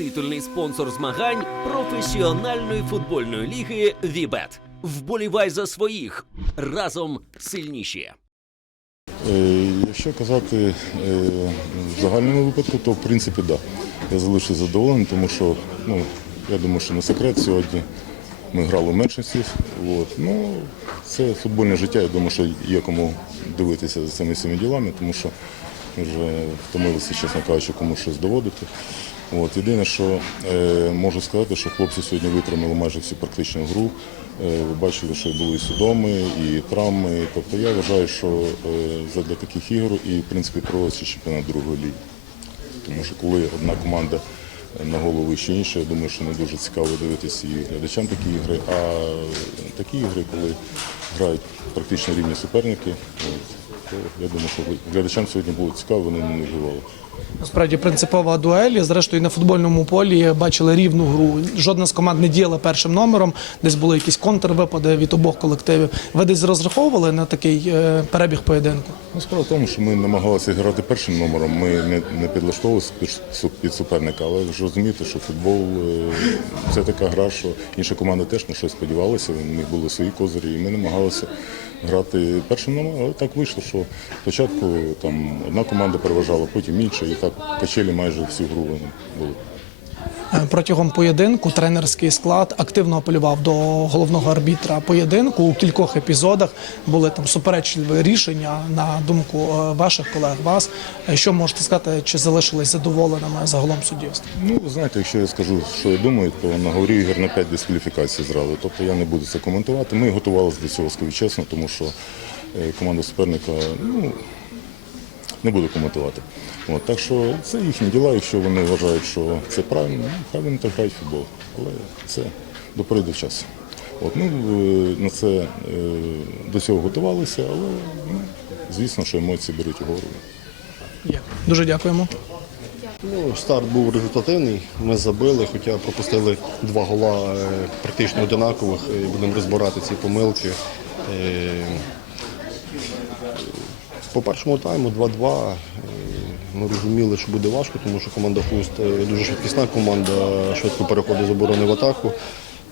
титульний спонсор змагань професіональної футбольної ліги Вібет. Вболівай за своїх разом сильніші. Е, Якщо казати е, в загальному випадку, то в принципі. Да. Я залишився задоволений, тому що ну, я думаю, що не секрет сьогодні. Ми грали в меншості. От. Ну, це футбольне життя. Я думаю, що є кому дивитися за цими всіми ділами, тому що вже втомилися, чесно кажучи, комусь щось доводити. От. Єдине, що е, можу сказати, що хлопці сьогодні витримали майже всю практичну гру. Е, ви бачили, що були і судоми, і травми. Тобто я вважаю, що е, задля таких ігор і в принципі проводиться чемпіонат другої ліги. Тому що коли одна команда на голову вище інша, я думаю, що не дуже цікаво дивитися і глядачам такі ігри. А такі ігри, коли грають практично рівні суперники, от, то я думаю, що глядачам сьогодні було цікаво, вони не нервували. Насправді принципова дуель. Зрештою, на футбольному полі бачили рівну гру. Жодна з команд не діяла першим номером. Десь були якісь контрвипади від обох колективів. Ви десь розраховували на такий е, перебіг поєдинку? Ну, справа в тому, що ми намагалися грати першим номером, ми не, не підлаштовувалися під, су- під суперника, але ж розумієте, що футбол е, це така гра, що інші команди теж на щось сподівалися, у них були свої козирі, і ми намагалися грати першим номером, але так вийшло, що спочатку там одна команда переважала, потім інша, і так качелі майже всю гру були. Е, Протягом поєдинку тренерський склад активно апелював до головного арбітра поєдинку. У кількох епізодах були там суперечливі рішення на думку е, ваших колег. Вас Е, що можете сказати, чи залишились задоволеними загалом суддівства? Ну, знаєте, якщо я скажу, що я думаю, то наговорю ігор на 5 дискваліфікацій зразу. Тобто я не буду це коментувати. Ми готувалися до цього, чесно, тому що команда суперника, ну, не буду коментувати. От, так що це їхні діла, якщо вони вважають, що це правильно, ну, хай вони так грають в футбол. Але це до пори до часу. От, ну, е, на це е, до цього готувалися, але ну, звісно, що емоції беруть угору. Дуже дякуємо. Ну, старт був результативний. Ми забили, хоча пропустили два гола е, практично одинакових. Будемо розбирати ці помилки. По першому тайму 2-2. е, Ми розуміли, що буде важко, тому що команда Хуст е, дуже швидкісна команда, швидко переходить з оборони в атаку.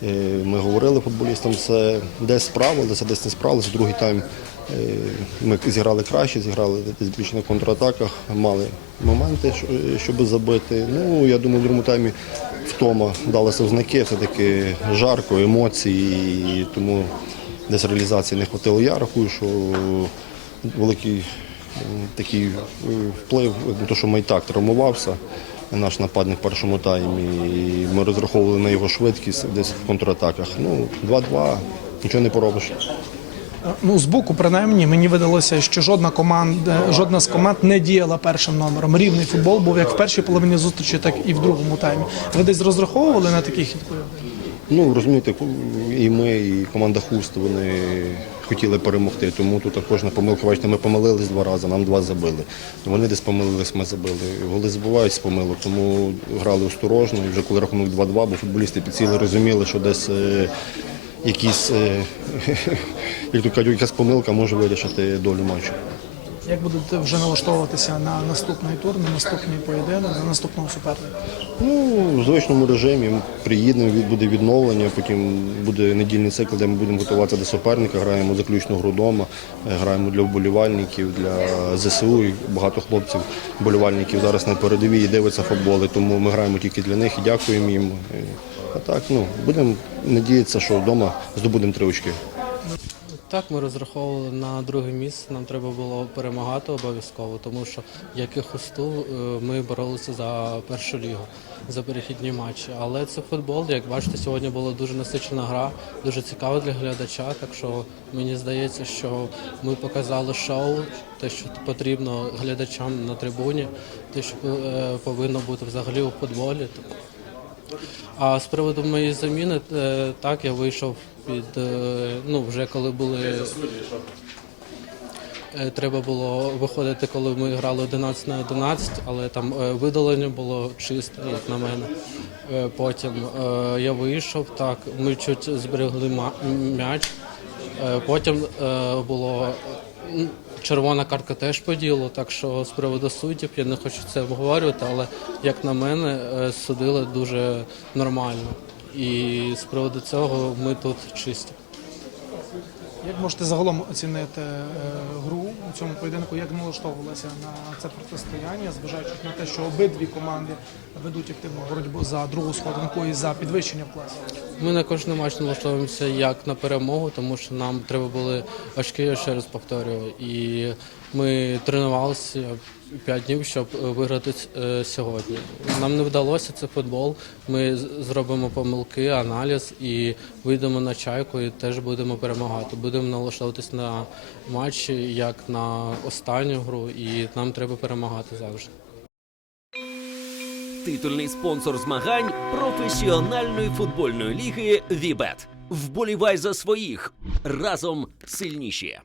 Е, Ми говорили футболістам, це десь справилися, десь не справилися. Другий тайм ми зіграли краще, зіграли десь більше на контратаках, мали моменти, щоб забити. Ну, я думаю, в другому таймі втома далися в все-таки жарко, емоції, тому десь реалізації не хватило. Я рахую, що великий такий е, вплив, на що Майтак травмувався. Наш нападник в першому таймі. І ми розраховували на його швидкість десь в контратаках. Ну, 2-2, нічого не поробиш. Ну, з боку, принаймні, мені видалося, що жодна команда, жодна з команд не діяла першим номером. Рівний футбол був як в першій половині зустрічі, так і в другому таймі. Ви десь розраховували на такий хід? Ну, розумієте, і ми, і команда Хуст, вони хотіли перемогти. Тому тут кожна помилка, бачите, ми помилились два рази, нам два забили. Вони десь помилились, ми забили. Голи забувають з помилок, тому грали осторожно. І вже коли рахунок 2-2, бо футболісти підсіли, розуміли, що десь е, якісь, е, як то кажуть, якась помилка може вирішити долю матчу. Як будете вже налаштовуватися на наступний тур, на наступний поєдинок, на наступного суперника? Ну, в звичному режимі приїдемо, буде відновлення, потім буде недільний цикл, де ми будемо готуватися до суперника, граємо заключну гру вдома, е, граємо для вболівальників, для ЗСУ. І багато хлопців, вболівальників зараз на передовій і дивляться футболи, тому ми граємо тільки для них і дякуємо їм. Е, А так, ну, будемо надіятися, що вдома здобудемо три очки. Так, ми розраховували на друге місце. Нам треба було перемагати обов'язково, тому що як і хосту е, ми боролися за першу лігу, за перехідні матчі. Але це футбол. Як бачите, сьогодні була дуже насичена гра, дуже цікава для глядача. Так що мені здається, що ми показали шоу, те, що потрібно глядачам на трибуні, те, що е, повинно бути взагалі у футболі. А з приводу моєї заміни, е, так, я вийшов під, е, ну, вже коли були. е, Треба було виходити, коли ми грали 11 на 11, але там е, видалення було чисте, як на мене. Потім я вийшов, так, ми чуть зберегли м'яч. Потім було Червона картка теж по ділу, так що з приводу суддів я не хочу це обговорювати, але як на мене, судили дуже нормально. І з приводу цього ми тут чисті. Як можете загалом оцінити е, гру у цьому поєдинку? Як налаштовувалися на це протистояння, зважаючи на те, що обидві команди ведуть активну боротьбу за другу сходинку і за підвищення в класі? Ми на кожний матч налаштовуємося як на перемогу, тому що нам треба були очки, я ще раз повторюю. І ми тренувалися 5 днів, щоб е, виграти е, сьогодні. Нам не вдалося це футбол. Ми зробимо помилки, аналіз і вийдемо на чайку і теж будемо перемагати. Будемо налаштовуватись на матчі як на останню гру, і нам треба перемагати завжди. Титульний спонсор змагань професіональної футбольної ліги Вібет. Вболівай за своїх разом сильніші.